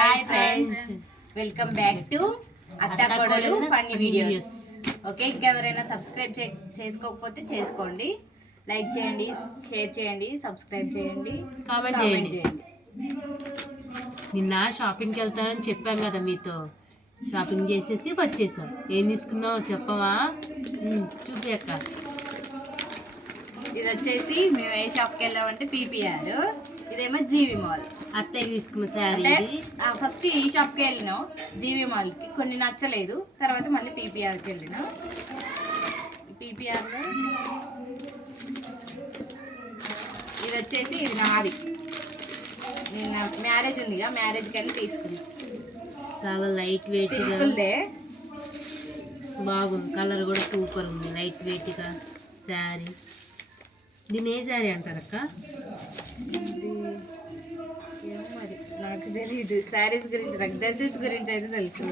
Hi friends, welcome back to అత్త కోడలు funny videos. Okay, ఇంకెవరైనా సబ్స్క్రైబ్ చేసుకోకపోతే చేసుకోండి. లైక్ చేయండి, షేర్ చేయండి, సబ్స్క్రైబ్ చేయండి, కామెంట్ చేయండి. నిన్న షాపింగ్కి వెళ్తానని చెప్పాను కదా మీతో. షాపింగ్ చేసేసి వచ్చేసాం. ఏం తీసుకున్నావు చెప్పవా? చూపించక్క. ఇది వచ్చేసి మేము ఏ షాప్కి వెళ్ళామంటే పీపీఆర్, ఇదేమో జీవి మాల్. అత్తయ్యకి తీసుకున్న శారీ. ఫస్ట్ ఈ షాప్కి వెళ్ళినాం, జీవి మాల్కి. కొన్ని నచ్చలేదు, తర్వాత మళ్ళీ పీపీఆర్కి వెళ్ళినాం. పీపీఆర్లో ఇది వచ్చేసి ఇది నాది. నిన్న మ్యారేజ్ ఉందిగా, మ్యారేజ్కి వెళ్ళి తీసుకున్నాం. చాలా లైట్ వెయిట్గా బాగుంది. కలర్ కూడా సూపర్ ఉంది, లైట్ వెయిట్గా శారీ. దీని ఏ శారీ అంటారక్క? మరి నాకు తెలియదు శారీస్ గురించి, నాకు డ్రెస్సెస్ గురించి అయితే తెలుసు.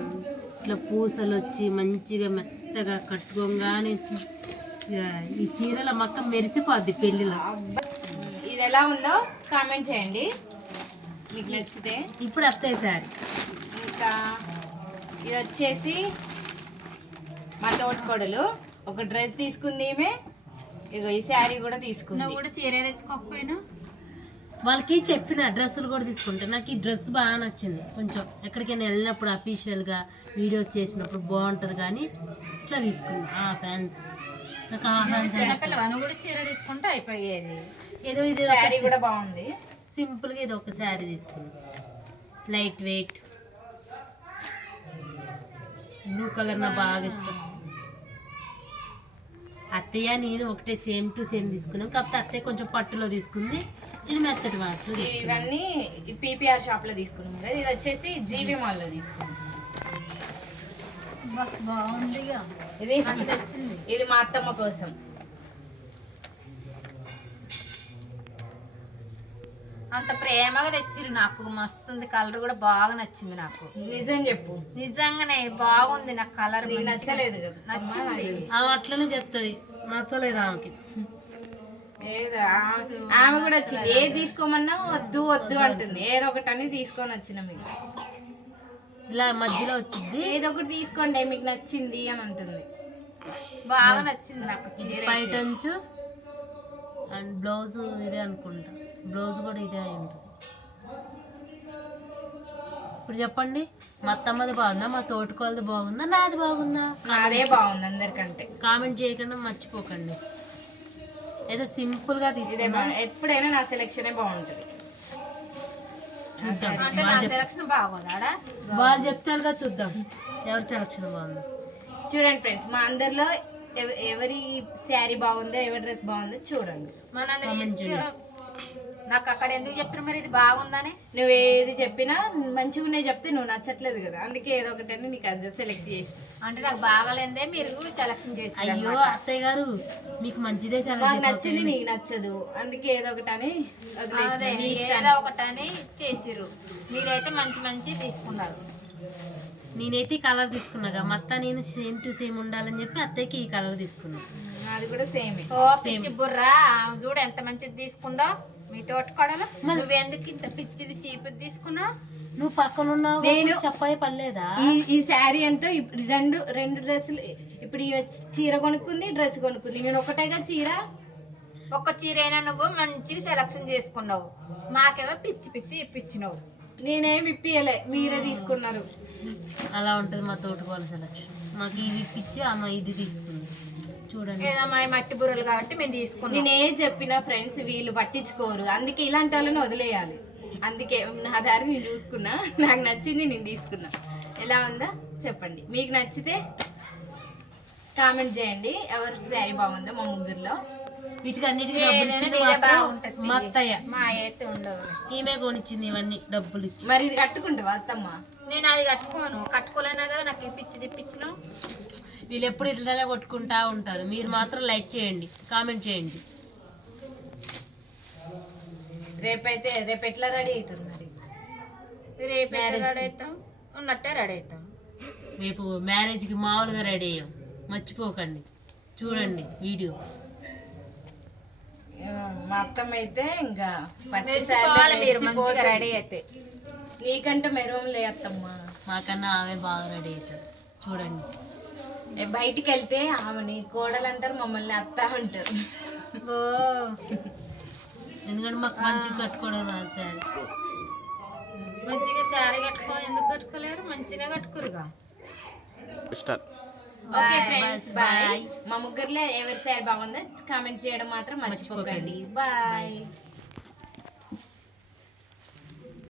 ఇట్లా పూసలు వచ్చి మంచిగా మెత్తగా కట్టుకోగానే ఈ చీరల మక్క మెరిసిపోద్ది పెళ్ళిలో. ఇది ఎలా ఉందో కామెంట్ చేయండి మీకు నచ్చితే. ఇప్పుడు అత్తయ్య శారీ. ఇంకా ఇది వచ్చేసి మా తోటకోడలు ఒక డ్రెస్ తీసుకుంది ఈమె. ఇగో ఈ శారీ కూడా తీసుకుంది. నువ్వు కూడా చీర తెచ్చుకోకపోయినా వాళ్ళకి చెప్పిన డ్రెస్సులు కూడా తీసుకుంటే నాకు ఈ డ్రెస్ బాగా నచ్చింది. కొంచెం ఎక్కడికైనా వెళ్ళినప్పుడు అఫీషియల్గా వీడియోస్ చేసినప్పుడు బాగుంటుంది కానీ ఇట్లా తీసుకున్నా. ఫ్యాన్స్ చిన్నపిల్లవను కూడా చీర తీసుకుంటే అయిపోయేది. ఏదో ఇది శారీ కూడా బాగుంది. సింపుల్గా ఇది ఒక శారీ తీసుకున్నా, లైట్ వెయిట్ బ్లూ కలర్ నాకు బాగా ఇష్టం. అత్తయ్య నేను ఒకటే సేమ్ టు సేమ్ తీసుకున్నాం, కాకపోతే అత్తయ్య కొంచెం పట్టులో తీసుకుంది, నేను మెత్తటి వాటిలో. ఇవన్నీ పీపీఆర్ షాప్ లో తీసుకున్నాం కదా. ఇది వచ్చేసి జీవి మాల్ లో తీసుకున్నాం. బాగుంది. ఇది మా అత్తమ్మ కోసం. అంత ప్రేమగా తెచ్చిరు, నాకు మస్తుంది. కలర్ కూడా బాగా నచ్చింది నాకు. నిజం చెప్పు, నిజంగానే బాగుంది. నాకు కలర్ నచ్చలేదు కదా? నచ్చింది. ఆమె అట్లనే చెప్తుంది, నచ్చలేదు ఆమెకి. ఆమె కూడా వచ్చింది, ఏది తీసుకోమన్నా వద్దు వద్దు అంటుంది. ఏదో ఒకటి అని తీసుకొని వచ్చిన మీకు. ఇలా మధ్యలో వచ్చింది, ఏదో ఒకటి తీసుకోండి మీకు నచ్చింది అని అంటుంది. బాగా నచ్చింది నాకు చీర. బయట అంచు అండ్ బ్లౌజ్ ఇదే అనుకుంటా, బ్లౌజ్ కూడా ఇదే అయి ఉంటుంది. ఇప్పుడు చెప్పండి, మా అత్తమ్మది బాగుందా, మా తోటకోళ్ళది బాగుందా, నాది బాగుందా? నాదే బాగుంది అందరికంటే. కామెంట్ చేయకుండా మర్చిపోకండి. ఏదో సింపుల్గా తీసుకుంటే ఎప్పుడైనా నా సెలెక్షనే బాగుంటుంది. చూద్దాం, అంటే నా సెలక్షన్ బాగుందా? వాళ్ళు చెప్తారుగా, చూద్దాం ఎవరి సెలక్షన్ బాగుందో. చూడండి ఫ్రెండ్స్, మా అందరిలో ఎవరి శారీ బాగుందో, ఎవరి డ్రెస్ బాగుందో చూడండి. నాకు అక్కడ ఎందుకు చెప్పిన మరి ఇది బాగుందని? నువ్వు ఏది చెప్పినా మంచిగా ఉన్నాయి చెప్తే నువ్వు నచ్చట్లేదు కదా, అందుకే ఏదో ఒకటి అని నీకు అది సెలెక్ట్ చేసి. అంటే నాకు బాగాలేదే మీరు సెలక్షన్ చేసి. అయ్యో అత్తయ్య గారు, మీకు మంచిదే నాకు నచ్చింది నీకు నచ్చదు, అందుకే ఏదో ఒకటి అని ఏదో ఒకటని చేసిర్రు. మీరైతే మంచి మంచి తీసుకున్నారు. నేనైతే ఈ కలర్ తీసుకున్నాగా, మొత్తం నేను సేమ్ టు సేమ్ ఉండాలని చెప్పి అత్తయ్యకి ఈ కలర్ తీసుకున్నా. అది కూడా సేమ్. ఓ పిచ్చి బుర్రా, చూడు ఎంత మంచిది తీసుకుందో మీ తోటకోడలు. నువ్వెందుకు ఇంత పిచ్చిది చీపు తీసుకున్నావు? నువ్వు పక్కన ఉన్నావు, నేను చెప్పే పర్లేదా? ఈ శారీ అంతా ఇప్పుడు రెండు డ్రెస్సులు. ఇప్పుడు ఈ చీర కొనుక్కుంది, డ్రెస్ కొనుక్కుంది. నేను ఒకటేగా చీర. ఒక్క చీర అయినా నువ్వు మంచిగా సెలక్షన్ చేసుకున్నావు, నాకేమో పిచ్చి పిచ్చి ఇప్పించినావు. నేనేమి ఇప్పియలే, మీరే తీసుకున్నారు. అలా ఉంటుంది మా తోటకోళ్ళ సెలక్షన్. మాకు ఇవి ఇప్పించి ఆమె ఇది తీసుకుంది. చూడండి, ఏదో మా మట్టి బుర్రలు కాబట్టి మేము తీసుకున్నాం. నేనేం చెప్పినా ఫ్రెండ్స్ వీళ్ళు పట్టించుకోరు, అందుకే ఇలాంటి వాళ్ళని వదిలేయాలి. అందుకే నా దారి నేను చూసుకున్నా, నాకు నచ్చింది నేను తీసుకున్నా. ఎలా ఉందో చెప్పండి, మీకు నచ్చితే కామెంట్ చేయండి ఎవరి శారీ బాగుందో మా ముగ్గురులో. వీటికి అన్నిటికీ డబ్బులు ఇచ్చింది మా అత్తయ్య. మా అయితే ఉండవు, ఈమె కొనిచ్చింది ఇవన్నీ డబ్బులు ఇచ్చి. మరి ఇది కట్టుకుంటావా అత్తమ్మ? నేను అది కట్టుకోను, కట్టుకోలేనా కదా నాకు ఇప్పించినావు. వీళ్ళు ఎప్పుడు ఇట్లనే కొట్టుకుంటా ఉంటారు. మీరు మాత్రం లైక్ చేయండి, కామెంట్ చేయండి. రేపు ఎట్లా రెడీ అవుతుంది మరి? రేపు రెడీ అవుతాం, ఉన్నట్టే రెడీ అవుతాం. రేపు మ్యారేజ్కి మామూలుగా రెడీ అయ్యాం, మర్చిపోకండి. చూడండి వీడియో. మా అత్తమ్మ అయితే ఇంకా రెడీ అయితే నీకంటే మెరవంలే అత్తమ్మా. మాకన్నా ఆమె బాగా రెడీ అవుతుంది చూడండి. బయటికి వెళ్తే ఆమెని కోడలు అంటారు, మమ్మల్ని అత్త అంటారు. ఎందుకంటే మాకు మంచిగా కట్టుకోవడం రాదు సార్. మంచిగా శారీ కట్టుకో, ఎందుకు కట్టుకోలేరు? మంచిగా కట్టుకురుగా. Okay friends, bye. మా ముగ్గురులో ఎవరి సైడ్ బాగుందో కామెంట్ చేయడం మాత్రం మర్చిపోకండి. బాయ్.